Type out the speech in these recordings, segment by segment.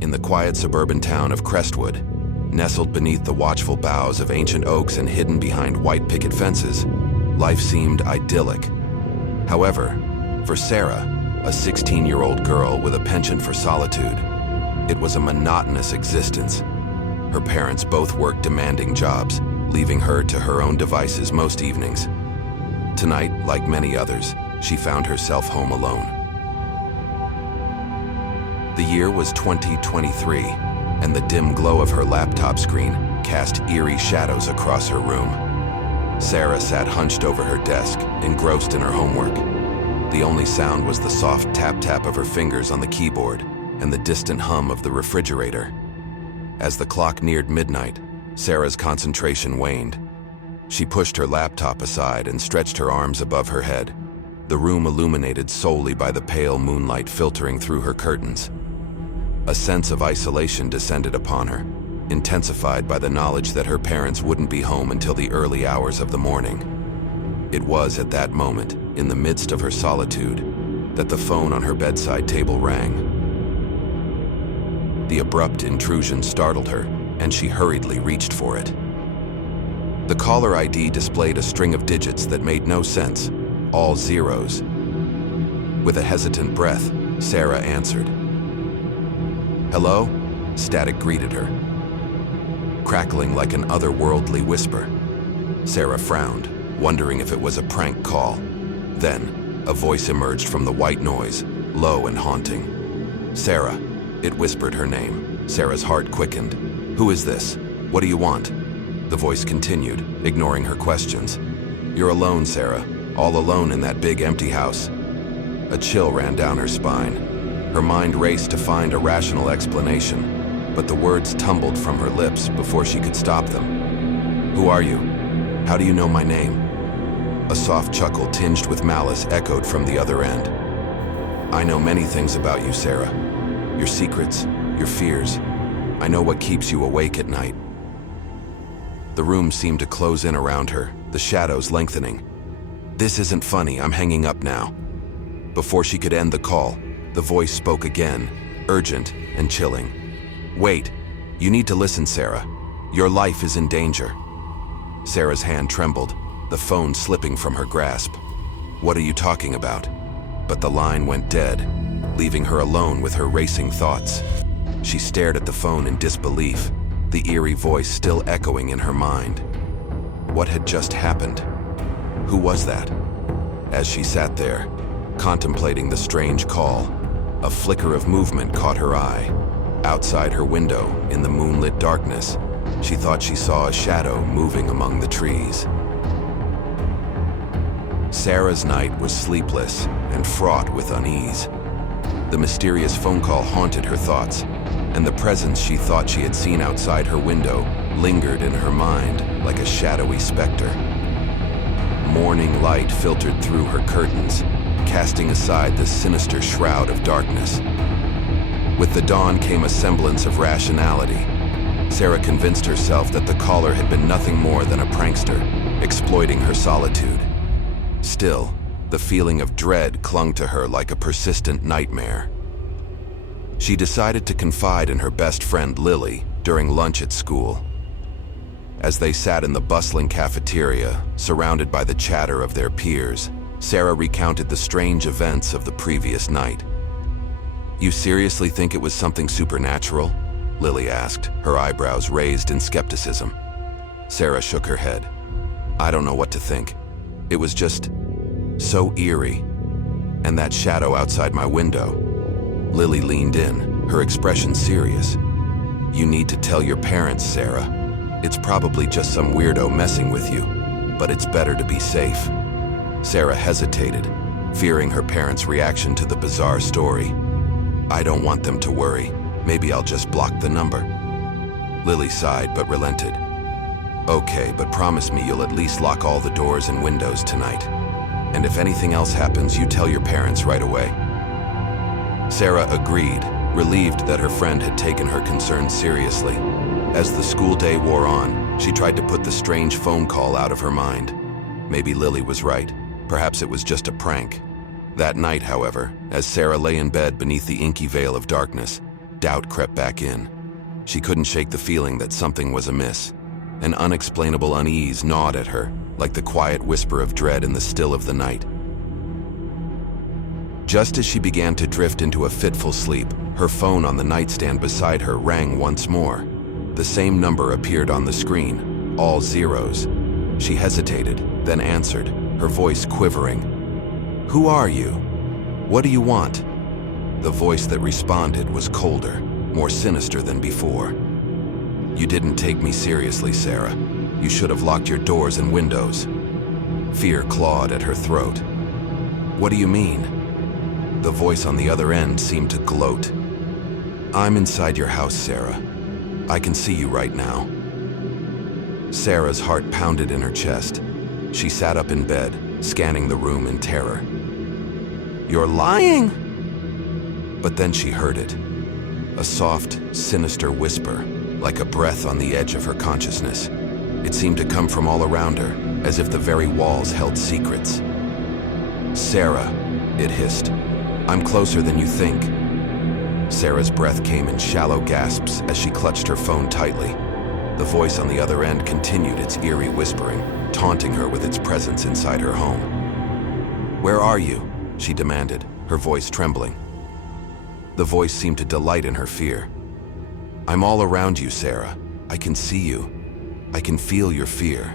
In the quiet suburban town of Crestwood, nestled beneath the watchful boughs of ancient oaks and hidden behind white picket fences, life seemed idyllic. However, for Sarah, a 16-year-old girl with a penchant for solitude, it was a monotonous existence. Her parents both worked demanding jobs, leaving her to her own devices most evenings. Tonight, like many others, she found herself home alone. The year was 2023, and the dim glow of her laptop screen cast eerie shadows across her room. Sarah sat hunched over her desk, engrossed in her homework. The only sound was the soft tap-tap of her fingers on the keyboard and the distant hum of the refrigerator. As the clock neared midnight, Sarah's concentration waned. She pushed her laptop aside and stretched her arms above her head, the room illuminated solely by the pale moonlight filtering through her curtains. A sense of isolation descended upon her, intensified by the knowledge that her parents wouldn't be home until the early hours of the morning. It was at that moment, in the midst of her solitude, that the phone on her bedside table rang. The abrupt intrusion startled her, and she hurriedly reached for it. The caller ID displayed a string of digits that made no sense, all zeros. With a hesitant breath, Sarah answered. "Hello?" Static greeted her, crackling like an otherworldly whisper. Sarah frowned, wondering if it was a prank call. Then, a voice emerged from the white noise, low and haunting. "Sarah." It whispered her name. Sarah's heart quickened. "Who is this? What do you want?" The voice continued, ignoring her questions. "You're alone, Sarah. All alone in that big empty house." A chill ran down her spine. Her mind raced to find a rational explanation, but the words tumbled from her lips before she could stop them. "Who are you? How do you know my name?" A soft chuckle tinged with malice echoed from the other end. "I know many things about you, Sarah. Your secrets, your fears. I know what keeps you awake at night." The room seemed to close in around her, the shadows lengthening. "This isn't funny, I'm hanging up now." Before she could end the call, the voice spoke again, urgent and chilling. "Wait, you need to listen, Sarah. Your life is in danger." Sarah's hand trembled, the phone slipping from her grasp. "What are you talking about?" But the line went dead, leaving her alone with her racing thoughts. She stared at the phone in disbelief, the eerie voice still echoing in her mind. What had just happened? Who was that? As she sat there, contemplating the strange call, a flicker of movement caught her eye. Outside her window, in the moonlit darkness, she thought she saw a shadow moving among the trees. Sarah's night was sleepless and fraught with unease. The mysterious phone call haunted her thoughts, and the presence she thought she had seen outside her window lingered in her mind like a shadowy specter. Morning light filtered through her curtains, casting aside the sinister shroud of darkness. With the dawn came a semblance of rationality. Sarah convinced herself that the caller had been nothing more than a prankster, exploiting her solitude. Still, the feeling of dread clung to her like a persistent nightmare. She decided to confide in her best friend Lily during lunch at school. As they sat in the bustling cafeteria, surrounded by the chatter of their peers, Sarah recounted the strange events of the previous night. "You seriously think it was something supernatural?" Lily asked, her eyebrows raised in skepticism. Sarah shook her head. "I don't know what to think. It was just so eerie. And that shadow outside my window." Lily leaned in, her expression serious. "You need to tell your parents, Sarah. It's probably just some weirdo messing with you, but it's better to be safe." Sarah hesitated, fearing her parents' reaction to the bizarre story. "I don't want them to worry. Maybe I'll just block the number." Lily sighed but relented. "Okay, but promise me you'll at least lock all the doors and windows tonight. And if anything else happens, you tell your parents right away." Sarah agreed, relieved that her friend had taken her concerns seriously. As the school day wore on, she tried to put the strange phone call out of her mind. Maybe Lily was right. Perhaps it was just a prank. That night, however, as Sarah lay in bed beneath the inky veil of darkness, doubt crept back in. She couldn't shake the feeling that something was amiss. An unexplainable unease gnawed at her, like the quiet whisper of dread in the still of the night. Just as she began to drift into a fitful sleep, her phone on the nightstand beside her rang once more. The same number appeared on the screen, all zeros. She hesitated, then answered, her voice quivering. "Who are you? What do you want?" The voice that responded was colder, more sinister than before. "You didn't take me seriously, Sarah. You should have locked your doors and windows." Fear clawed at her throat. "What do you mean?" The voice on the other end seemed to gloat. "I'm inside your house, Sarah. I can see you right now." Sarah's heart pounded in her chest. She sat up in bed, scanning the room in terror. "You're lying!" But then she heard it. A soft, sinister whisper, like a breath on the edge of her consciousness. It seemed to come from all around her, as if the very walls held secrets. "Sarah," it hissed, "I'm closer than you think." Sarah's breath came in shallow gasps as she clutched her phone tightly. The voice on the other end continued its eerie whispering, taunting her with its presence inside her home. "Where are you?" she demanded, her voice trembling. The voice seemed to delight in her fear. "I'm all around you, Sarah. I can see you. I can feel your fear."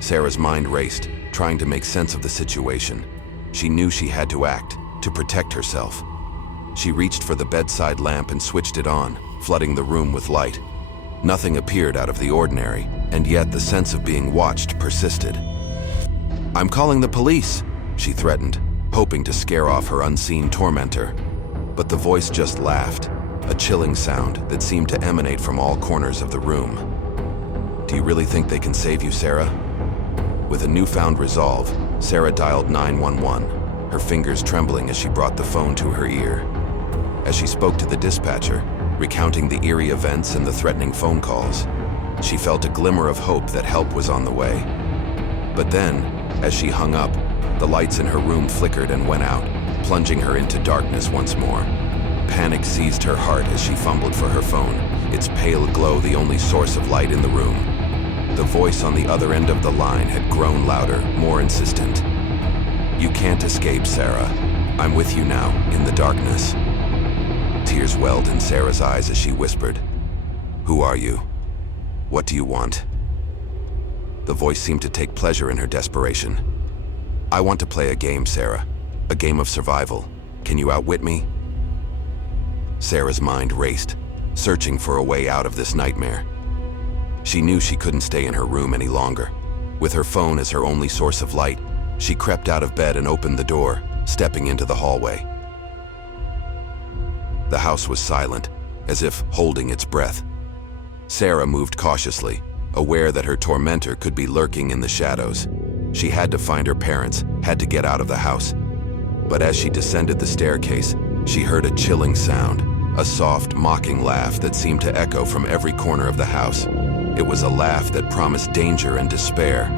Sarah's mind raced, trying to make sense of the situation. She knew she had to act, to protect herself. She reached for the bedside lamp and switched it on, flooding the room with light. Nothing appeared out of the ordinary, and yet the sense of being watched persisted. "I'm calling the police," she threatened, hoping to scare off her unseen tormentor. But the voice just laughed, a chilling sound that seemed to emanate from all corners of the room. "Do you really think they can save you, Sarah?" With a newfound resolve, Sarah dialed 911, her fingers trembling as she brought the phone to her ear. As she spoke to the dispatcher, recounting the eerie events and the threatening phone calls, she felt a glimmer of hope that help was on the way. But then, as she hung up, the lights in her room flickered and went out, plunging her into darkness once more. Panic seized her heart as she fumbled for her phone, its pale glow the only source of light in the room. The voice on the other end of the line had grown louder, more insistent. "You can't escape, Sarah. I'm with you now, in the darkness." Tears welled in Sarah's eyes as she whispered, "Who are you? What do you want?" The voice seemed to take pleasure in her desperation. "I want to play a game, Sarah. A game of survival. Can you outwit me?" Sarah's mind raced, searching for a way out of this nightmare. She knew she couldn't stay in her room any longer. With her phone as her only source of light, she crept out of bed and opened the door, stepping into the hallway. The house was silent, as if holding its breath. Sarah moved cautiously, aware that her tormentor could be lurking in the shadows. She had to find her parents, had to get out of the house. But as she descended the staircase, she heard a chilling sound, a soft, mocking laugh that seemed to echo from every corner of the house. It was a laugh that promised danger and despair.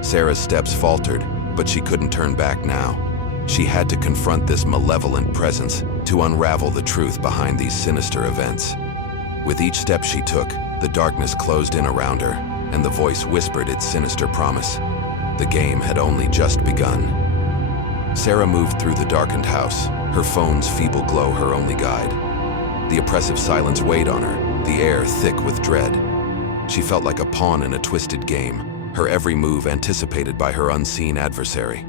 Sarah's steps faltered, but she couldn't turn back now. She had to confront this malevolent presence, to unravel the truth behind these sinister events. With each step she took, the darkness closed in around her, and the voice whispered its sinister promise. The game had only just begun. Sarah moved through the darkened house, her phone's feeble glow her only guide. The oppressive silence weighed on her, the air thick with dread. She felt like a pawn in a twisted game, her every move anticipated by her unseen adversary.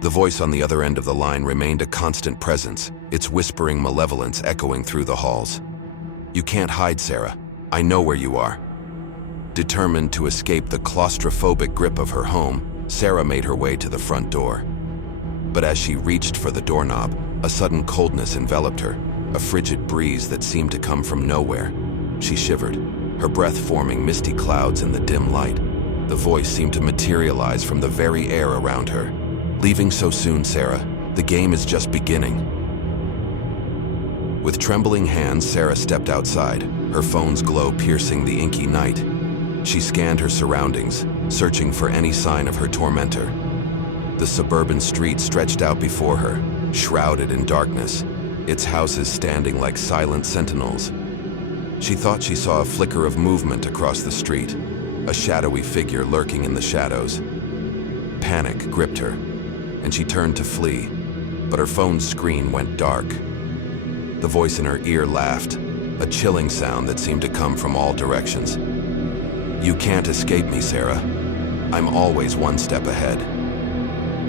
The voice on the other end of the line remained a constant presence, its whispering malevolence echoing through the halls. "You can't hide, Sarah. I know where you are." Determined to escape the claustrophobic grip of her home, Sarah made her way to the front door. But as she reached for the doorknob, a sudden coldness enveloped her, a frigid breeze that seemed to come from nowhere. She shivered, her breath forming misty clouds in the dim light. The voice seemed to materialize from the very air around her. "Leaving so soon, Sarah. The game is just beginning." With trembling hands, Sarah stepped outside, her phone's glow piercing the inky night. She scanned her surroundings, searching for any sign of her tormentor. The suburban street stretched out before her, shrouded in darkness. its houses standing like silent sentinels. She thought she saw a flicker of movement across the street, a shadowy figure lurking in the shadows. Panic gripped her, and she turned to flee, but her phone's screen went dark. The voice in her ear laughed, a chilling sound that seemed to come from all directions. "You can't escape me, Sarah. I'm always one step ahead."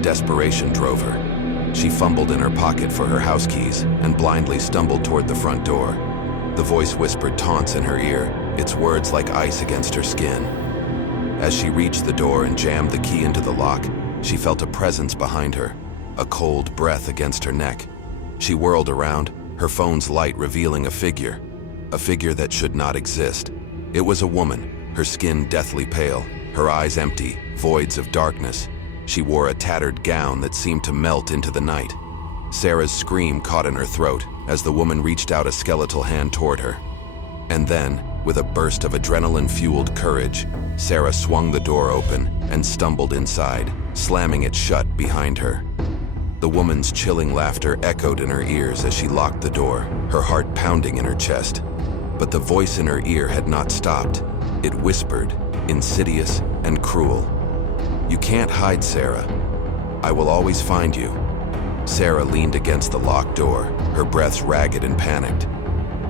Desperation drove her. She fumbled in her pocket for her house keys and blindly stumbled toward the front door. The voice whispered taunts in her ear, its words like ice against her skin. As she reached the door and jammed the key into the lock, she felt a presence behind her, a cold breath against her neck. She whirled around, her phone's light revealing a figure that should not exist. It was a woman, her skin deathly pale, her eyes empty, voids of darkness. She wore a tattered gown that seemed to melt into the night. Sarah's scream caught in her throat as the woman reached out a skeletal hand toward her. And then, with a burst of adrenaline-fueled courage, Sarah swung the door open and stumbled inside, slamming it shut behind her. The woman's chilling laughter echoed in her ears as she locked the door, her heart pounding in her chest. But the voice in her ear had not stopped. It whispered, insidious and cruel. "You can't hide, Sarah. I will always find you." Sarah leaned against the locked door, her breath ragged and panicked.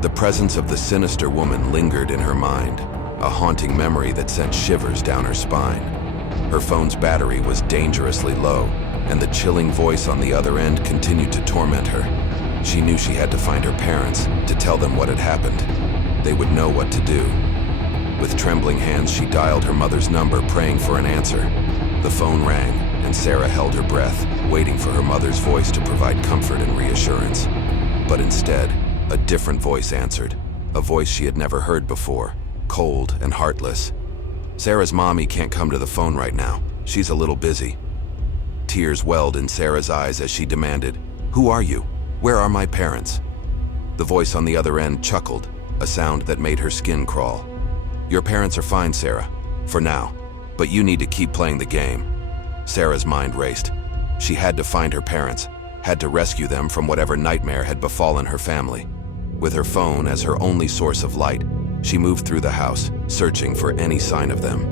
The presence of the sinister woman lingered in her mind, a haunting memory that sent shivers down her spine. Her phone's battery was dangerously low, and the chilling voice on the other end continued to torment her. She knew she had to find her parents, to tell them what had happened. They would know what to do. With trembling hands, she dialed her mother's number, praying for an answer. The phone rang, and Sarah held her breath, waiting for her mother's voice to provide comfort and reassurance. But instead, a different voice answered, a voice she had never heard before, cold and heartless. "Sarah's mommy can't come to the phone right now. She's a little busy." Tears welled in Sarah's eyes as she demanded, "Who are you? Where are my parents?" The voice on the other end chuckled, a sound that made her skin crawl. "Your parents are fine, Sarah, for now, but you need to keep playing the game." Sarah's mind raced. She had to find her parents, had to rescue them from whatever nightmare had befallen her family. With her phone as her only source of light, she moved through the house, searching for any sign of them.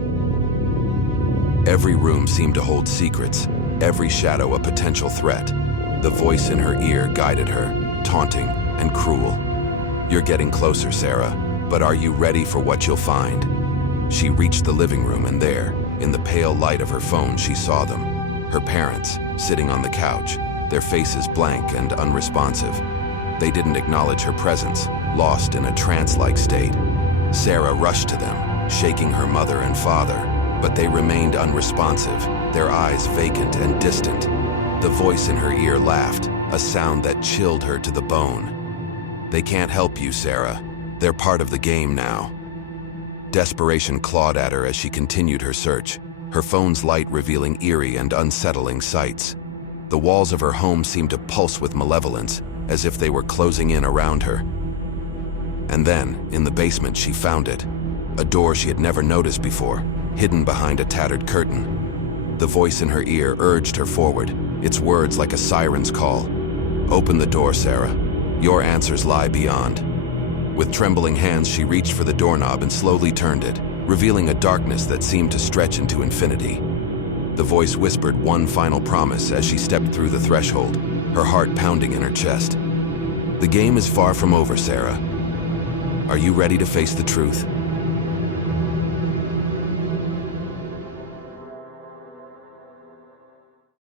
Every room seemed to hold secrets, every shadow a potential threat. The voice in her ear guided her, taunting and cruel. "You're getting closer, Sarah, but are you ready for what you'll find?" She reached the living room, and there, in the pale light of her phone, she saw them. Her parents, sitting on the couch, their faces blank and unresponsive. They didn't acknowledge her presence, lost in a trance-like state. Sarah rushed to them, shaking her mother and father, but they remained unresponsive, their eyes vacant and distant. The voice in her ear laughed, a sound that chilled her to the bone. "They can't help you, Sarah. They're part of the game now." Desperation clawed at her as she continued her search, her phone's light revealing eerie and unsettling sights. The walls of her home seemed to pulse with malevolence, as if they were closing in around her. And then, in the basement, she found it, a door she had never noticed before, hidden behind a tattered curtain. The voice in her ear urged her forward, its words like a siren's call. "Open the door, Sarah. Your answers lie beyond." With trembling hands, she reached for the doorknob and slowly turned it, revealing a darkness that seemed to stretch into infinity. The voice whispered one final promise as she stepped through the threshold, her heart pounding in her chest. "The game is far from over, Sarah. Are you ready to face the truth?"